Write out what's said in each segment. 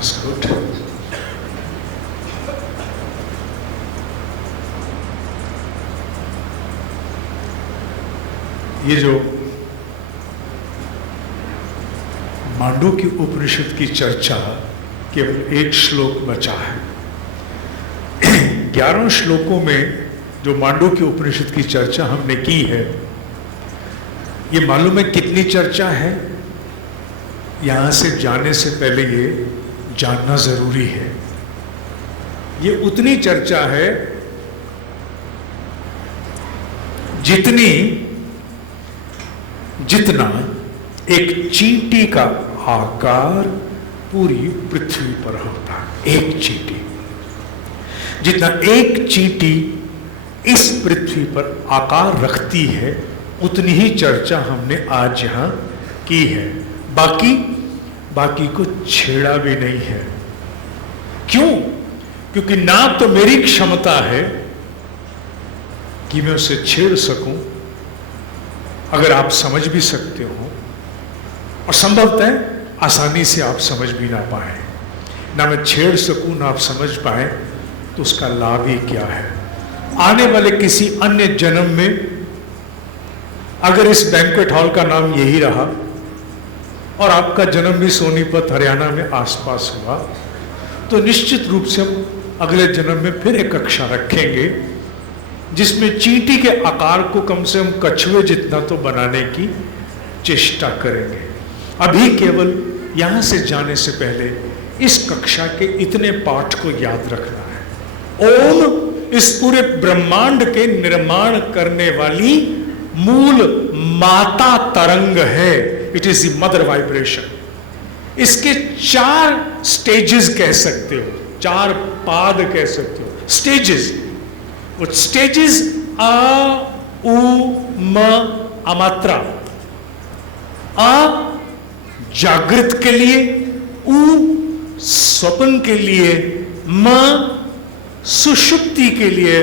is good. ये जो मांडूक्य उपनिषद की चर्चा केवल एक श्लोक बचा है। 11 श्लोकों में जो मांडूक्य उपनिषद की चर्चा हमने की है, ये मालूम है कितनी चर्चा है? यहां से जाने से पहले ये जानना जरूरी है। ये उतनी चर्चा है जितना एक चींटी का आकार पूरी पृथ्वी पर होता है। एक चींटी, जितना एक चींटी इस पृथ्वी पर आकार रखती है, उतनी ही चर्चा हमने आज यहां की है। बाकी को छेड़ा भी नहीं है। क्यों? क्योंकि ना तो मेरी क्षमता है कि मैं उसे छेड़ सकूं, अगर आप समझ भी सकते हो, और संभवतः आसानी से आप समझ भी ना पाए। ना मैं छेड़ सकूं, ना आप समझ पाए, तो उसका लाभ ही क्या है? आने वाले किसी अन्य जन्म में अगर इस बैंक्वेट हॉल का नाम यही रहा और आपका जन्म भी सोनीपत हरियाणा में आसपास हुआ, तो निश्चित रूप से हम अगले जन्म में फिर एक कक्षा रखेंगे जिसमें चींटी के आकार को कम से कम कछुए जितना तो बनाने की चेष्टा करेंगे। अभी केवल यहां से जाने से पहले इस कक्षा के इतने पाठ को याद रखना है। ओम इस पूरे ब्रह्मांड के निर्माण करने वाली मूल माता तरंग है। It is the mother vibration. इसके 4 स्टेजेस कह सकते हो, 4 पाद कह सकते हो, स्टेजेस। वो स्टेजेस अ उ म अमात्रा। अ जागृत के लिए, उ स्वप्न के लिए, म सुषुप्ति के लिए,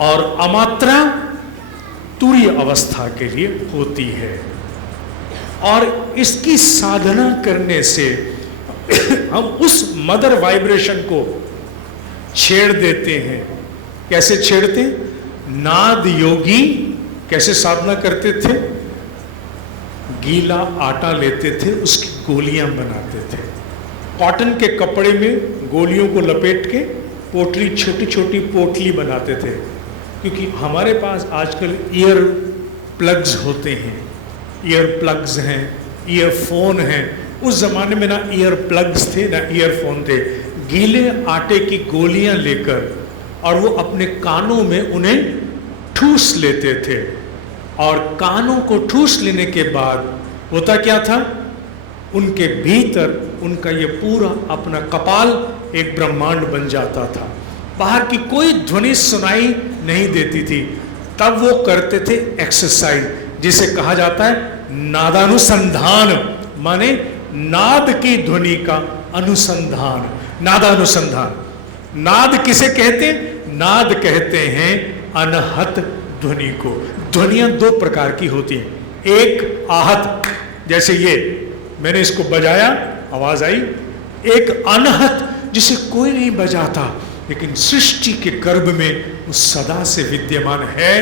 और अमात्रा तुरीय अवस्था के लिए होती है। और इसकी साधना करने से हम उस मदर वाइब्रेशन को छेड़ देते हैं। कैसे छेड़ते? नाद योगी कैसे साधना करते थे? गीला आटा लेते थे, उसकी गोलियां बनाते थे। कॉटन के कपड़े में गोलियों को लपेट के पोटली, छोटी छोटी पोटली बनाते थे। क्योंकि हमारे पास आजकल ईयर प्लग्स होते हैं, ईयर प्लग्स हैं, ईयरफोन हैं। उस जमाने में ना ईयर प्लग्स थे ना ईयरफोन थे। गीले आटे की गोलियां लेकर और वो अपने कानों में उन्हें ठूस लेते थे, और कानों को ठूस लेने के बाद होता क्या था? उनके भीतर उनका ये पूरा अपना कपाल एक ब्रह्मांड बन जाता था। बाहर की कोई ध्वनि सुनाई नहीं देती थी। तब वो करते थे एक्सरसाइज, जिसे कहा जाता है नादानुसंधान, माने नाद की ध्वनि का अनुसंधान, नादानुसंधान। नाद किसे कहते हैं? नाद कहते हैं अनहत ध्वनि को। ध्वनियां 2 प्रकार की होती हैं। एक आहत, जैसे ये मैंने इसको बजाया, आवाज आई। एक अनहत, जिसे कोई नहीं बजाता, लेकिन सृष्टि के गर्भ में वो सदा से विद्यमान है,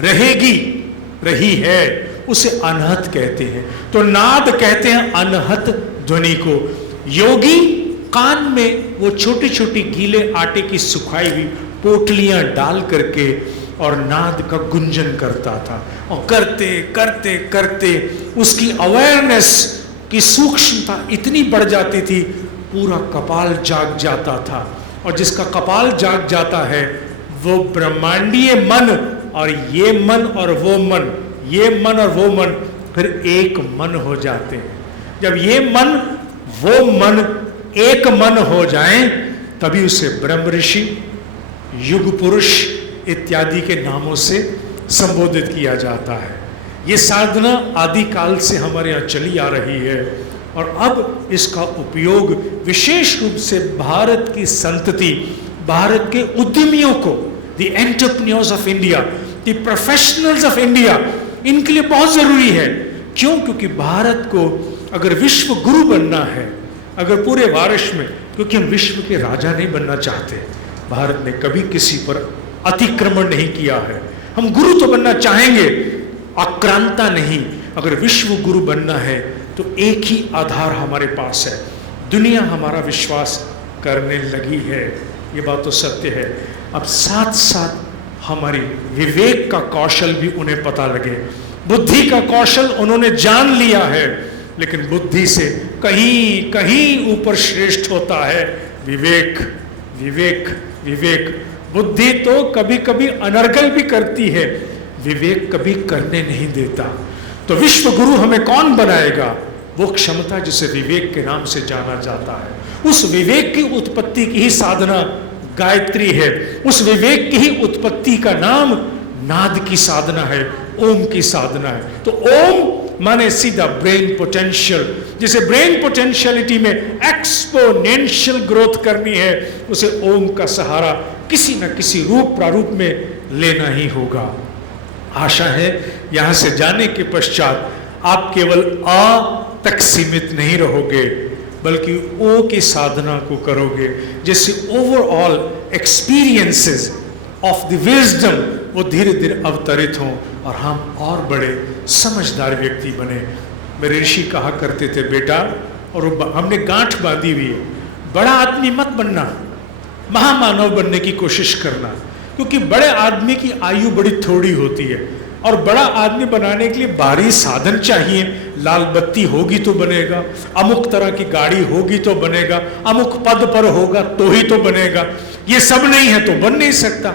रहेगी, रही है, उसे अनहत कहते हैं। तो नाद कहते हैं अनहत ध्वनि को। योगी कान में वो छोटी छोटी गीले आटे की सुखाई हुई पोटलियां डाल करके और नाद का गुंजन करता था। और करते करते करते उसकी अवेयरनेस की सूक्ष्मता इतनी बढ़ जाती थी, पूरा कपाल जाग जाता था। और जिसका कपाल जाग जाता है वो ब्रह्मांडीय मन, और ये मन और वो मन, ये मन और वो मन फिर एक मन हो जाते हैं। जब ये मन वो मन एक मन हो जाएं, तभी उसे ब्रह्म ऋषि, युग पुरुष इत्यादि के नामों से संबोधित किया जाता है। ये साधना आदिकाल से हमारे यहाँ चली आ रही है, और अब इसका उपयोग विशेष रूप से भारत की संतति, भारत के उद्यमियों को, the entrepreneurs of India, the professionals of India, इनके लिए बहुत जरूरी है। क्यों? क्योंकि भारत को अगर विश्व गुरु बनना है, अगर पूरे वारिश में, क्योंकि हम विश्व के राजा नहीं बनना चाहते, भारत ने कभी किसी पर अतिक्रमण नहीं किया है। हम गुरु तो बनना चाहेंगे, आक्रांता नहीं। अगर विश्व गुरु बनना है तो एक ही आधार हमारे पास है, दुनिया हमारा विश्वास करने लगी है, ये बात तो सत्य है। अब साथ साथ हमारी विवेक का कौशल भी उन्हें पता लगे, बुद्धि का कौशल उन्होंने जान लिया है, लेकिन बुद्धि से कहीं कहीं ऊपर श्रेष्ठ होता है विवेक। विवेक विवेक बुद्धि तो कभी कभी अनर्गल भी करती है, विवेक कभी करने नहीं देता। तो विश्व गुरु हमें कौन बनाएगा? वो क्षमता जिसे विवेक के नाम से जाना जाता है। उस विवेक की उत्पत्ति की ही साधना गायत्री है, उस विवेक की ही उत्पत्ति का नाम नाद की साधना है, ओम की साधना है। तो ओम माने सीधा ब्रेन पोटेंशियल। जिसे ब्रेन पोटेंशियलिटी में एक्सपोनेंशियल ग्रोथ करनी है, उसे ओम का सहारा किसी न किसी रूप प्रारूप में लेना ही होगा। आशा है यहां से जाने के पश्चात आप केवल आ तक सीमित नहीं रहोगे, बल्कि ओ की साधना को करोगे, जिससे overall experiences of the wisdom वो धीरे धीरे अवतरित हों और हम और बड़े समझदार व्यक्ति बने। मेरे ऋषि कहा करते थे, बेटा, और हमने गांठ बांधी हुई है, बड़ा आदमी मत बनना, महामानव बनने की कोशिश करना, क्योंकि बड़े आदमी की आयु बड़ी थोड़ी होती है और बड़ा आदमी बनाने के लिए भारी साधन चाहिए। लाल बत्ती होगी तो बनेगा, अमुक तरह की गाड़ी होगी तो बनेगा, अमुक पद पर होगा तो ही तो बनेगा। ये सब नहीं है तो बन नहीं सकता।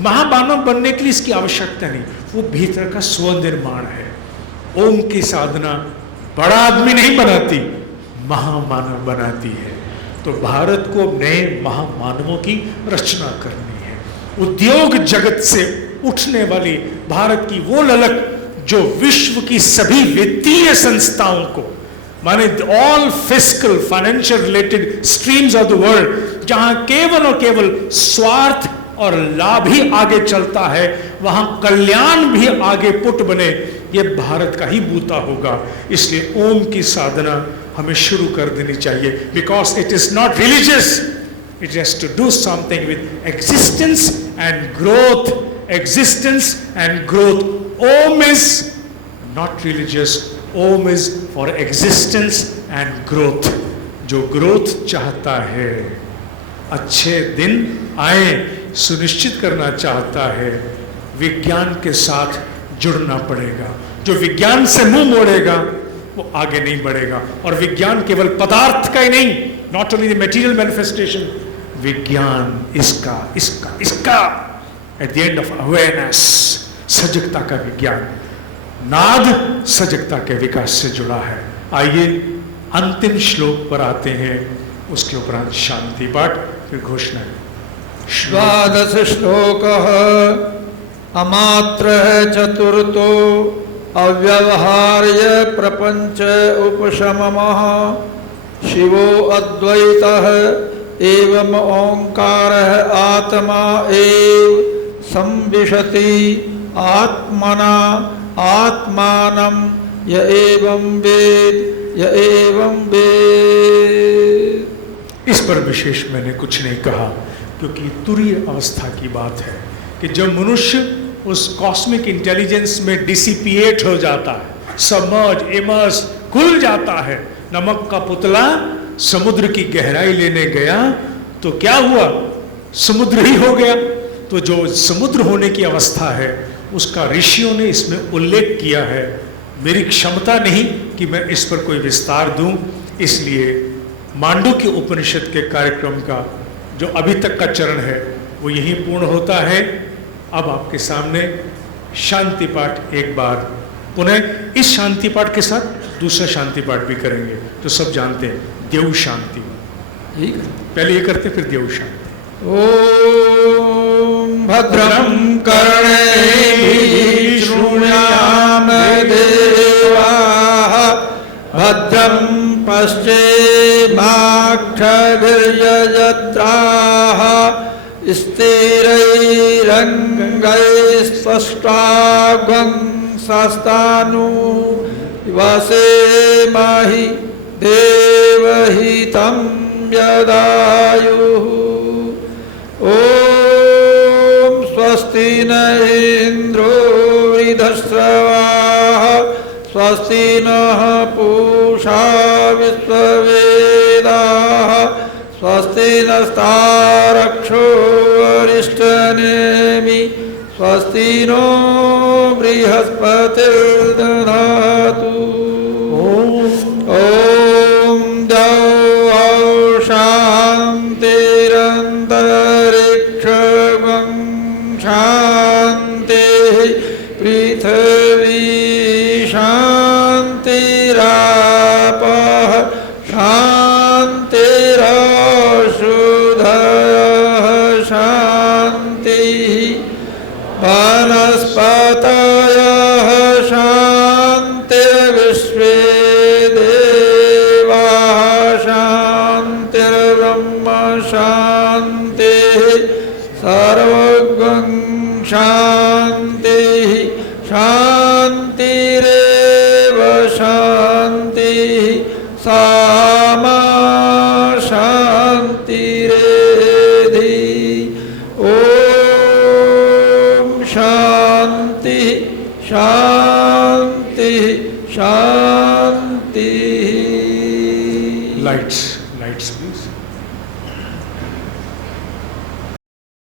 महामानव बनने के लिए इसकी आवश्यकता नहीं, वो भीतर का स्वनिर्माण है। ओम की साधना बड़ा आदमी नहीं बनाती, महामानव बनाती है। तो भारत को नए महामानवों की रचना करनी है। उद्योग जगत से उठने वाली भारत की वो ललक जो विश्व की सभी वित्तीय संस्थाओं को, माने all fiscal financial related streams of the world, जहां केवल और केवल स्वार्थ और लाभ ही आगे चलता है, वहां कल्याण भी आगे पुट बने, ये भारत का ही बूता होगा। इसलिए ओम की साधना हमें शुरू कर देनी चाहिए, because it is not religious, it has to do something with existence and growth. Existence and growth. Om is not religious. Om is for existence and growth. जो growth चाहता है, अच्छे दिन आए सुनिश्चित करना चाहता है, विज्ञान के साथ जुड़ना पड़ेगा। जो विज्ञान से मुंह मोड़ेगा वो आगे नहीं बढ़ेगा। और विज्ञान केवल पदार्थ का ही नहीं, not only the material manifestation, विज्ञान इसका इसका इसका at the end of awareness, सजगता का विज्ञान। नाद सजगता के विकास से जुड़ा है। आइए अंतिम श्लोक पर आते हैं, उसके उपरांत शांति पाठ, फिर घोषणा। द्वादश श्लोकः अमात्रः चतुर्थो अव्यवहार्य प्रपंच उपशमः शिवो अद्वैतः एवं ओंकारः आत्मा एव संविशति आत्मना आत्मानं य एवं वेद य एवं वेद। इस पर विशेष मैंने कुछ नहीं कहा, क्योंकि तुरीय अवस्था की बात है कि जब मनुष्य उस कॉस्मिक इंटेलिजेंस में डिसिपिएट हो जाता है, सबमर्ज, इमर्स, खुल जाता है। नमक का पुतला समुद्र की गहराई लेने गया तो क्या हुआ? समुद्र ही हो गया। तो जो समुद्र होने की अवस्था है उसका ऋषियों ने इसमें उल्लेख किया है। मेरी क्षमता नहीं कि मैं इस पर कोई विस्तार दूं, इसलिए मांडुक्य उपनिषद के कार्यक्रम का जो अभी तक का चरण है वो यहीं पूर्ण होता है। अब आपके सामने शांति पाठ एक बार पुनः इस शांति पाठ के साथ दूसरा शांति पाठ भी करेंगे, तो सब जानते हैं देव शांति। ठीक है, पहले ये करते फिर देव शांति। ओम भद्रं कर्णेभिः शृणुयाम देवाः भद्रं पश्येमाक्षभिर्यजत्राः स्थिरैरङ्गैस्पष्टाग्वं सस्तानु वसेमहि देवहितं सहितं यदायुः ॐ स्वस्ति न इन्द्रो वृद्धश्रवाः स्वस्ति नः पूषा विश्ववेदाः स्वस्ति नस्तारक्षो अरिष्टनेमि स्वस्ति नो बृहस्पतिर्दधातु ॐ द्यौः शान्तिरन्तरिक्षं शान्तिः पृथिवी शान्तिरापः शान्तिरशुधयः शान्तिः वनस्पतयः शान्तिर्विश्वे देवाः शान्तिर्ब्रह्म शान्तिः सर्वगं शान्तिः शान्तिरेव शान्तिः सामा शान्तिरेधि ॐ शान्तिः शान्तिः शान्तिः Lights.